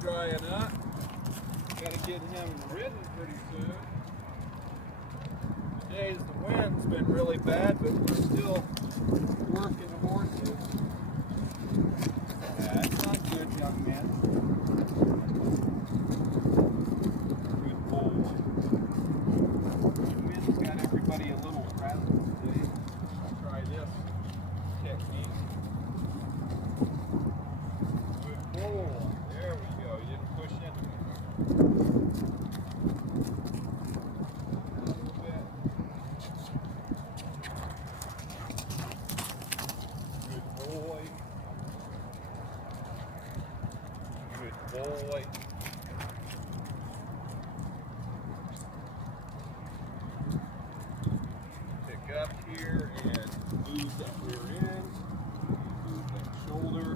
drying up. Got to get him ridden pretty soon. Today's the wind's been really bad, but we're still working the horses. That's not good, young man. Good boy. The wind's got everybody a little frazzled today. I'll try this technique. Good boy. There we go. You didn't push into it. Boy. Pick up here and move that rear end, move that shoulder.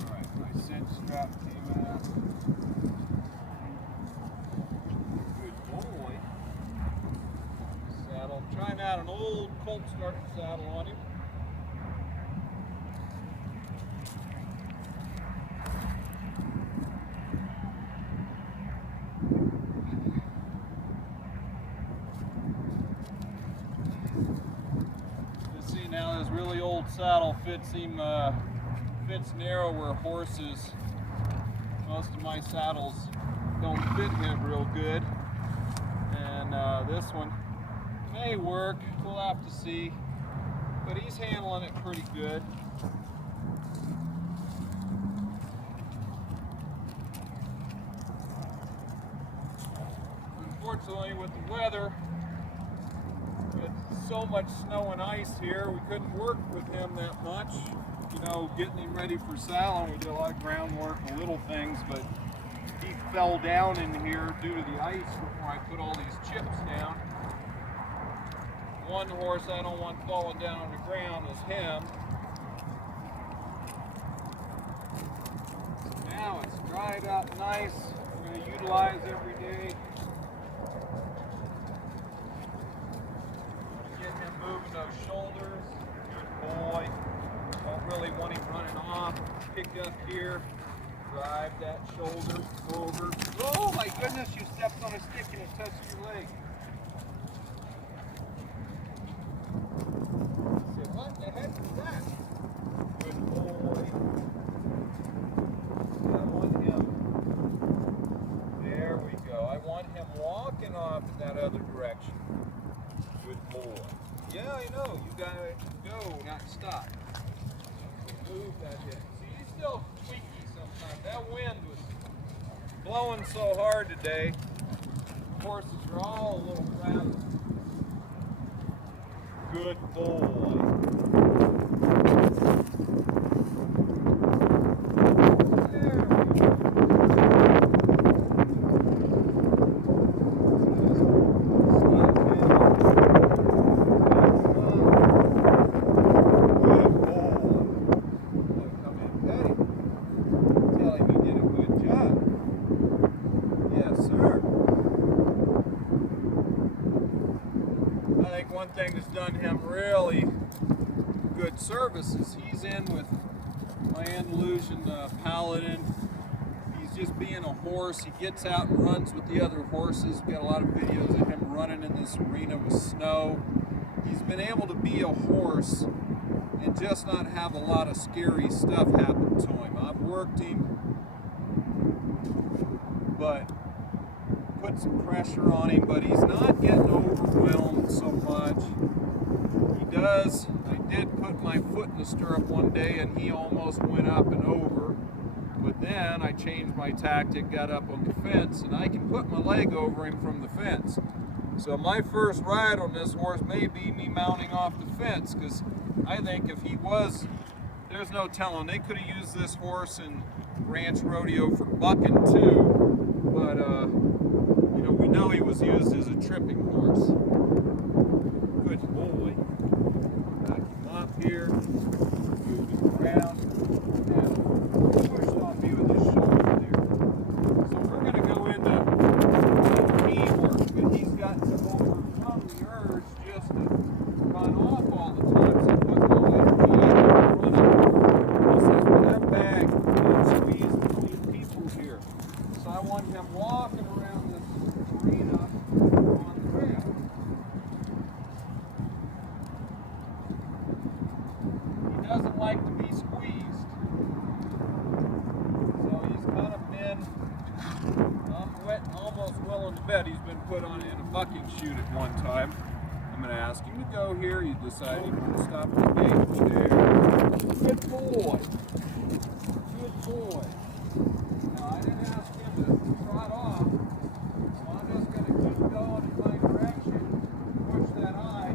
Alright, my cinch strap came out. Good boy. Saddle. I'm trying out an old colt starting saddle on him. Now this really old saddle fits him, fits narrow where horses. Most of my saddles don't fit him real good, and this one may work. We'll have to see, but he's handling it pretty good. Unfortunately, with the weather, so much snow and ice here, we couldn't work with him that much. You know, getting him ready for saddle, we did a lot of groundwork and little things, but he fell down in here due to the ice before I put all these chips down. One horse I don't want falling down on the ground is him. Now it's dried out nice. We're going to utilize every day. Moving those shoulders. Good boy. Don't really want him running off. Pick up here. Drive that shoulder over. Oh my goodness, you stepped on a stick and it touched your leg. I said, what the heck is that? Good boy. I want him. There we go. I want him walking off in that other direction. Good boy. Yeah, I know. You gotta go, not stop. Move that hip. See, he's still tweaky sometimes. That wind was blowing so hard today. Horses are all a little frazzled. Good boy. One thing that's done him really good service is he's in with my Andalusian Paladin. He's just being a horse. He gets out and runs with the other horses. We've got a lot of videos of him running in this arena with snow. He's been able to be a horse and just not have a lot of scary stuff happen to him. I've worked him, but put some pressure on him, but he's not getting overwhelmed so much. He does. I did put my foot in the stirrup one day and he almost went up and over, but then I changed my tactic, got up on the fence, and I can put my leg over him from the fence. So my first ride on this horse may be me mounting off the fence, because I think if he was, there's no telling, they could have used this horse in ranch rodeo for bucking too, but we know he was used as a tripping horse. Good boy. Back him up here. Move him around. And push off you with his shoulder there. So we're going to go into teamwork, but he's got to overcome the urge just to run off all the time. So put no energy into running. He says, with that bag, squeeze between want him walking around this arena on the rail. He doesn't like to be squeezed. So he's kind of been, I'm wet, almost willing to bet he's been put on in a bucking chute at one time. I'm going to ask him to go here. You decide he wants to stop at the gate. There. Good boy. Good boy. Now, I didn't ask him to trot off, so I'm just going to keep going in my direction, push that eye,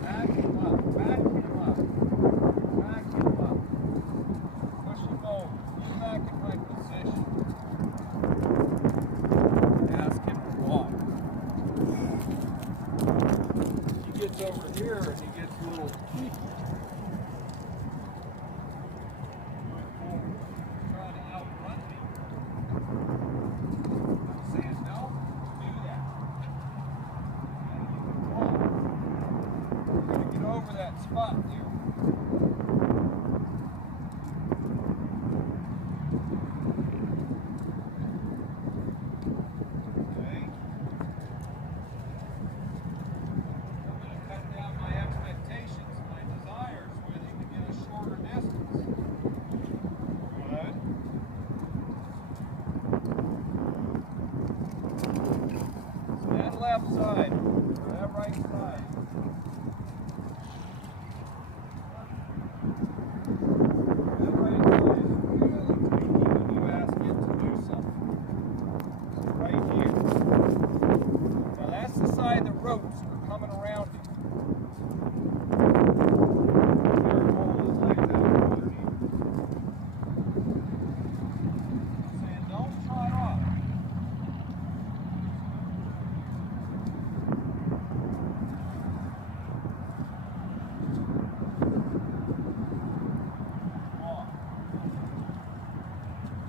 back him up, back him up, back him up, push him over, get back in my position, ask him to walk. He gets over here and he gets a little tweaky. Over that spot there. Okay. I'm going to cut down my expectations and my desires with him to get a shorter distance. Good. So that left side, or that right side. Ropes are coming around him. I'm saying don't trot off.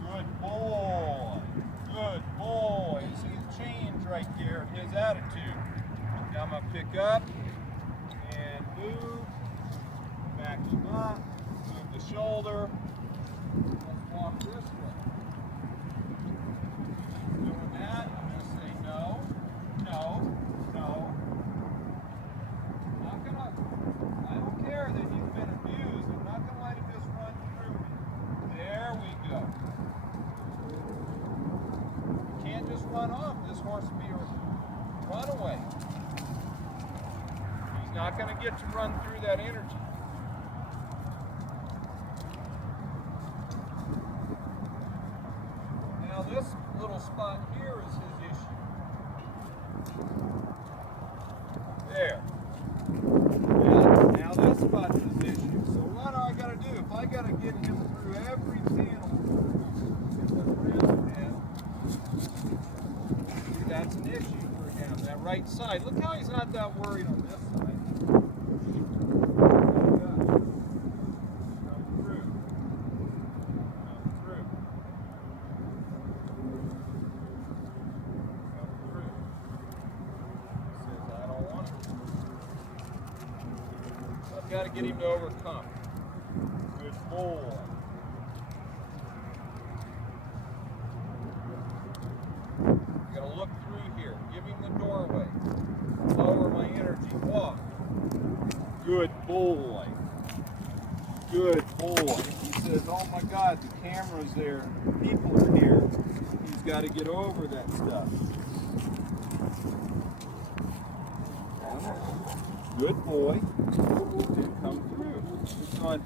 Good boy. Good boy. You see the change right there in his attitude. Now I'm going to pick up and move, back him up, move the shoulder. Let's walk this way. Doing that, I'm going to say no, no, no. I don't care that he's been abused. I'm not going to let him just run through me. There we go. You can't just run off. This horse will be a runaway. He's not going to get to run through that energy. Now this little spot here is his issue. There. Now this spot's his issue. So what do I got to do? If I got to get him through every panel around him, see, that's an issue for him. That right side. Look how he's not that worried on this side. Got to get him to overcome. Good boy. You got to look through here. Give him the doorway. Lower my energy. Walk. Good boy. Good boy. He says, oh my God, the camera's there. People are here. He's got to get over that stuff. Good boy. Didn't come through. It's on.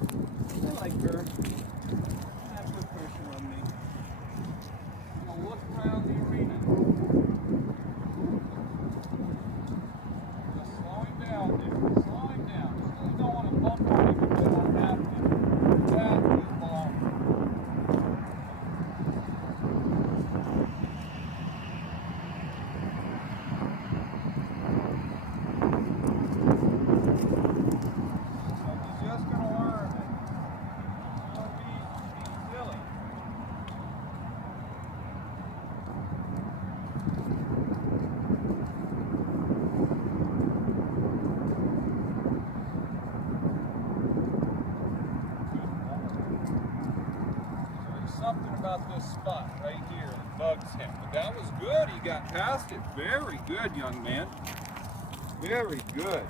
I like her. Not put pressure on me. I'm going to look around the arena. Just slow him down there. Slow him down. Just really don't want to bump on him if they don't have to. That is long. Something about this spot right here. bugs him. But that was good. He got past it. Very good, young man. Very good.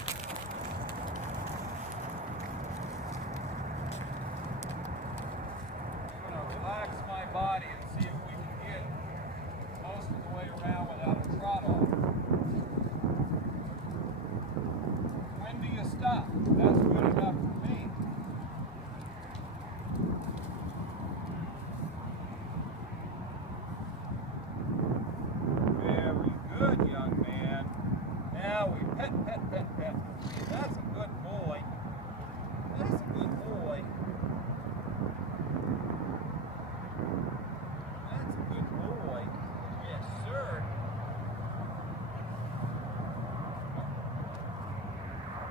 I'm going to relax my body and see if we can get most of the way around without a trot off. When do you stop? That's good enough for me. Very good, young man. Now we pet, pet, pet, pet. That's a good boy. That's a good boy. That's a good boy. Yes, sir.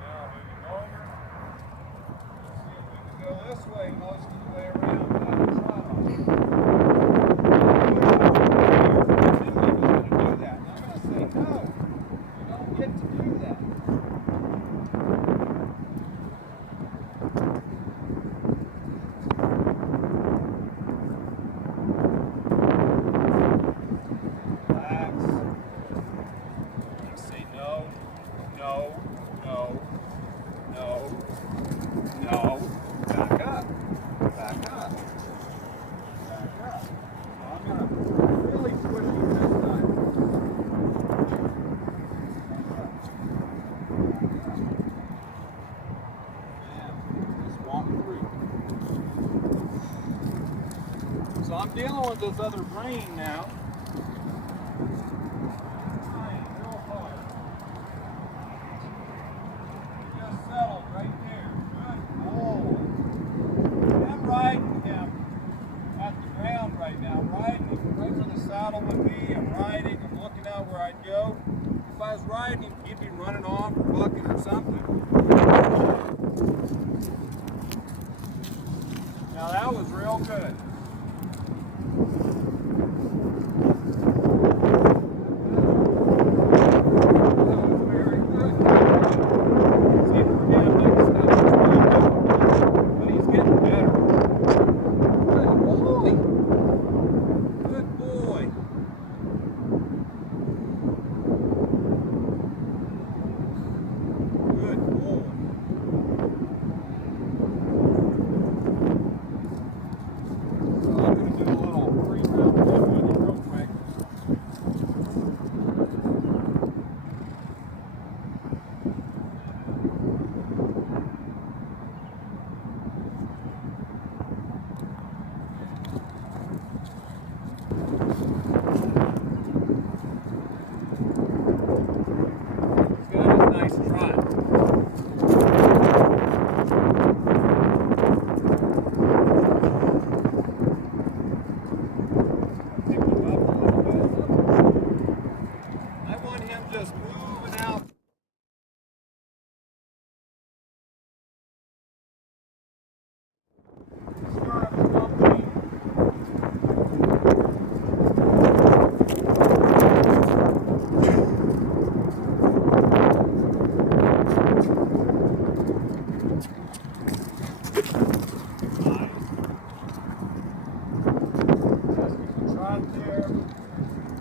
Now moving over. Let's see if we can go this way most of the way around without a trot off. No. Back up. Back up. Back up. So I'm going to really push you this time. And just walk through. So I'm dealing with this other brain now. Riding him at the ground right now. Riding him right where the saddle would be. I'm riding. I'm looking out where I'd go. If I was riding him, he'd be running off or bucking or something. Now that was real good.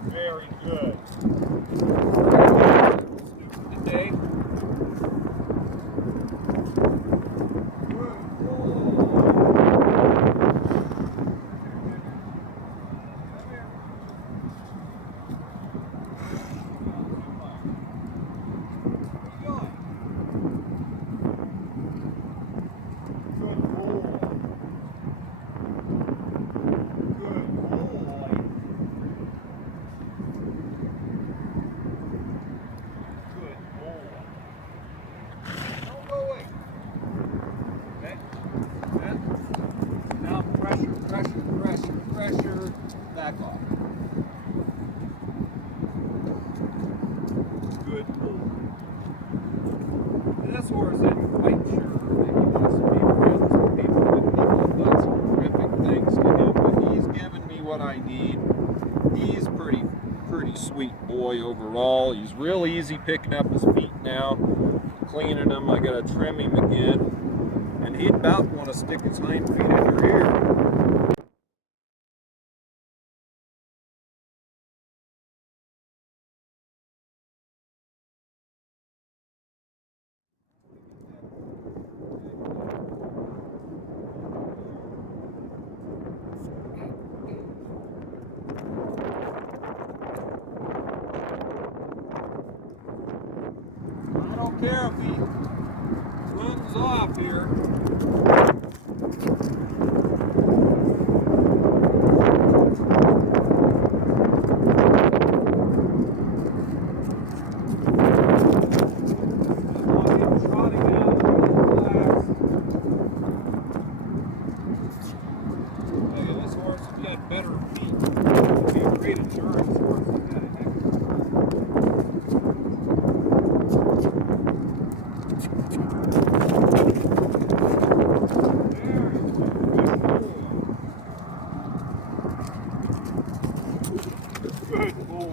Very good. Today. Pressure, back off. Good pull. This horse isn't quite sure that he wants to be friends with people, and people have done some terrific things to him, but he's given me what I need. He's pretty sweet boy overall. He's real easy picking up his feet now, cleaning them. I gotta trim him again, and he'd about want to stick his hind feet in your ear. don't care if he runs off here. Better feet. Be a great insurance horse. He's got a heck of good bull.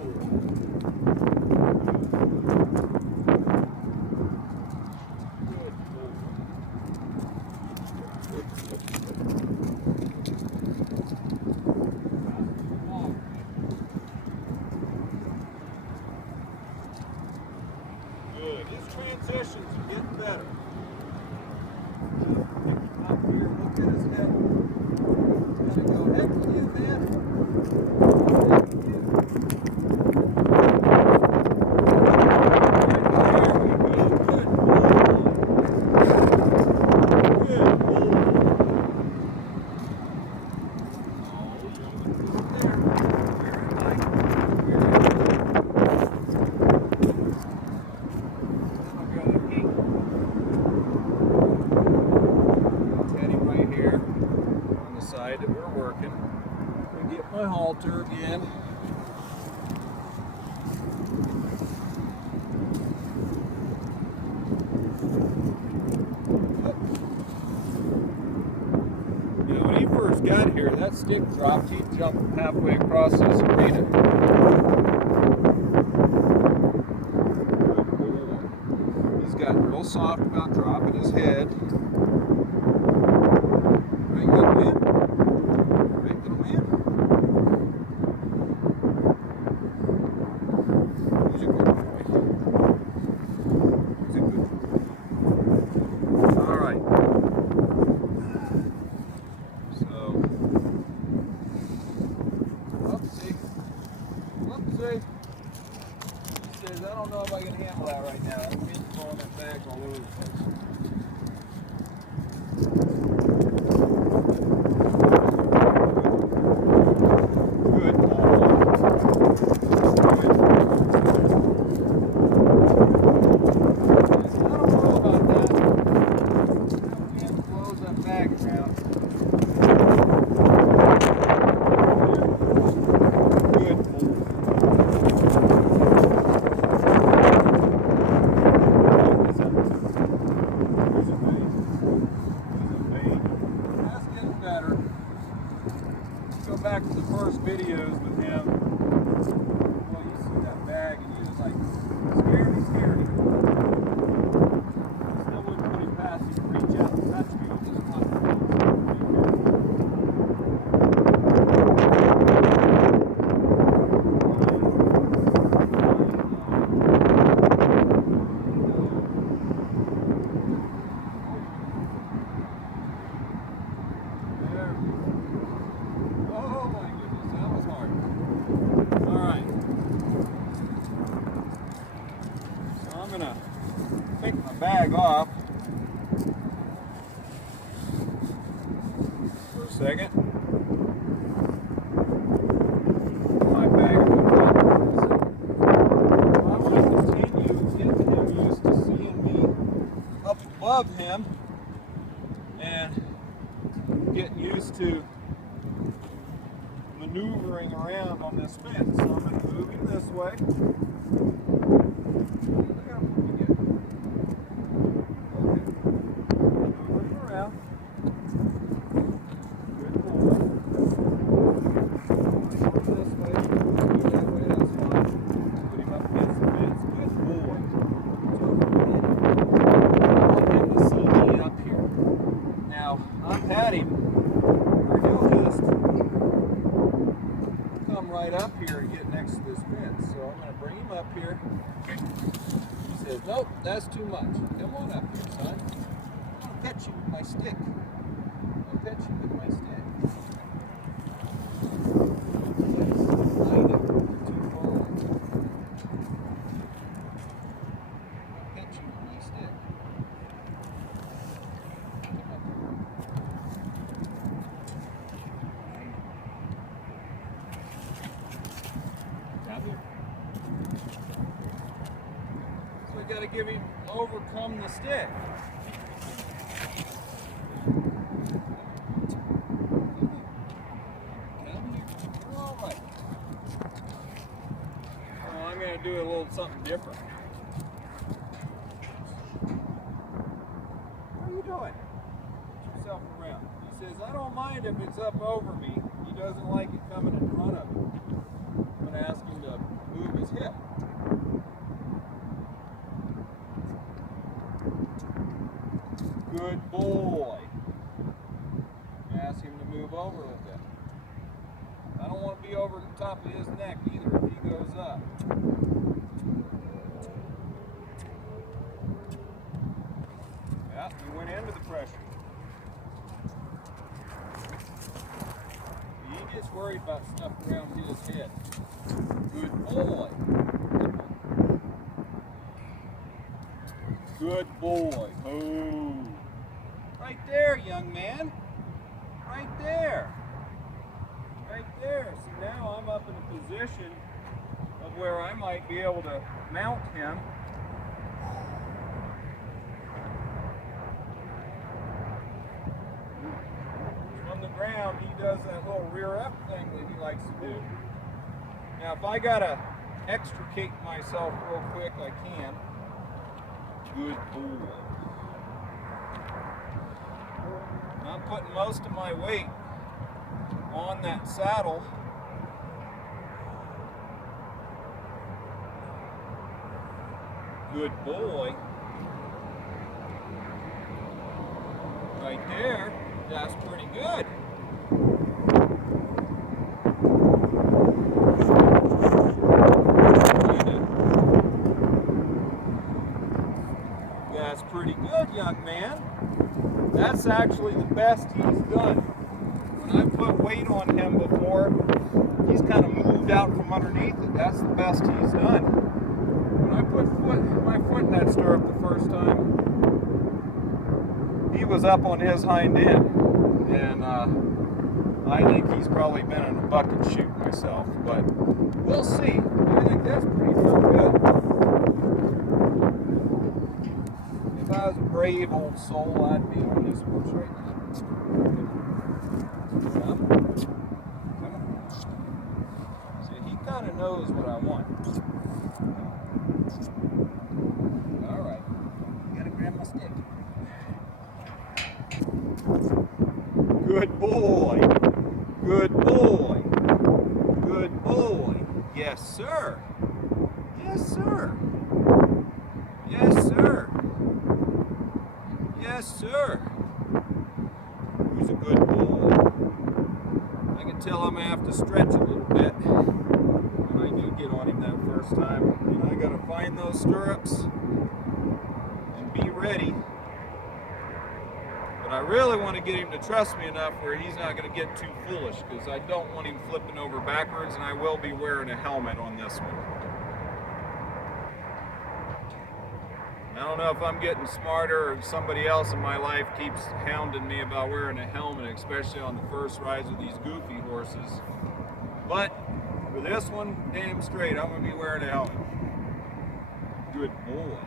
Good. His transitions are getting better. Up here, look at his head. Gotta go heck with you, man. Heck with you. There we go. Good boy. Good boy. Oh, there. Very nice. Side that we're working. And get my halter again. You know, when he first got here, that stick dropped, he'd jump halfway across this arena. He's gotten real soft about dropping his head. Right, good man. He says, I don't know if I can handle that right now. I'm throwing that bag all over the place. Good boy. Good. I don't know about that. The wind blows that bag around. Good boy. Go back to the first videos with him. Well, you see that bag and you're just like, scaredy. Still wouldn't put him past you to reach out and touch me with this one. Oh my goodness, that was hard. Alright. So I'm going to pick my bag off for a second. My bag is in front. So I'm going to continue getting him used to seeing me up above him and getting used to maneuvering around on this fence. So I'm going to move him this way. Look how we get. Okay. Move him around. Good boy. This way. That way, that's fine. Put him up against the fence. Good boy. I want him to see me up here. Now, I've had him. He'll just come right up here and get next to this fence. So I'm going to bring him up here. He says, nope, that's too much. Come on up here, son. I'll pet you with my stick. I'll pet you with my stick. Hide it. You're too far. I'll pet you with my got to give him overcome the stick. All right. Well, I'm going to do a little something different. What are you doing? Put yourself around. He says, I don't mind if it's up over me. He doesn't like it coming in front of him. I'm going to ask him to move his hip. Good boy. Ask him to move over a little bit. I don't want to be over the top of his neck either if he goes up. Yeah, he went into the pressure. He gets worried about stuff around his head. Good boy. Good boy. Oh. Right there, young man. Right there. Right there. So now I'm up in a position of where I might be able to mount him. From the ground, he does that little rear up thing that he likes to do. Now, if I gotta extricate myself real quick, I can. Good boy. I'm putting most of my weight on that saddle. Good boy. Right there. That's pretty good. That's pretty good, young man. That's actually the best he's done. When I put weight on him before, he's kind of moved out from underneath it. That's the best he's done. When I put my foot in that stirrup the first time, he was up on his hind end. And I think he's probably been in a bucket chute myself. But we'll see. I think that's pretty darn good. If I was a brave old soul, I'd be on this horse right now. Come on. See, he kind of knows what I want. All right. Gotta grab my stick. Good boy. Good boy. Good boy. Yes, sir. Yes, sir. Yes, sir. Yes, sir. Who's a good boy? I can tell I'm going to have to stretch a little bit when I do get on him that first time. And I got to find those stirrups and be ready. But I really want to get him to trust me enough where he's not going to get too foolish, because I don't want him flipping over backwards, and I will be wearing a helmet on this one. I don't know if I'm getting smarter or if somebody else in my life keeps hounding me about wearing a helmet, especially on the first rides of these goofy horses. But for this one, damn straight, I'm going to be wearing a helmet. Good boy.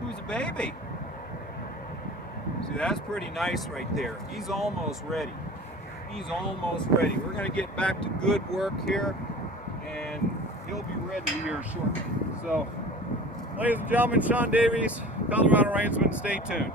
Who's a baby? See, that's pretty nice right there. He's almost ready. He's almost ready. We're going to get back to good work here, and he'll be ready here shortly. So, ladies and gentlemen, Sean Davies, Colorado Reinsman, stay tuned.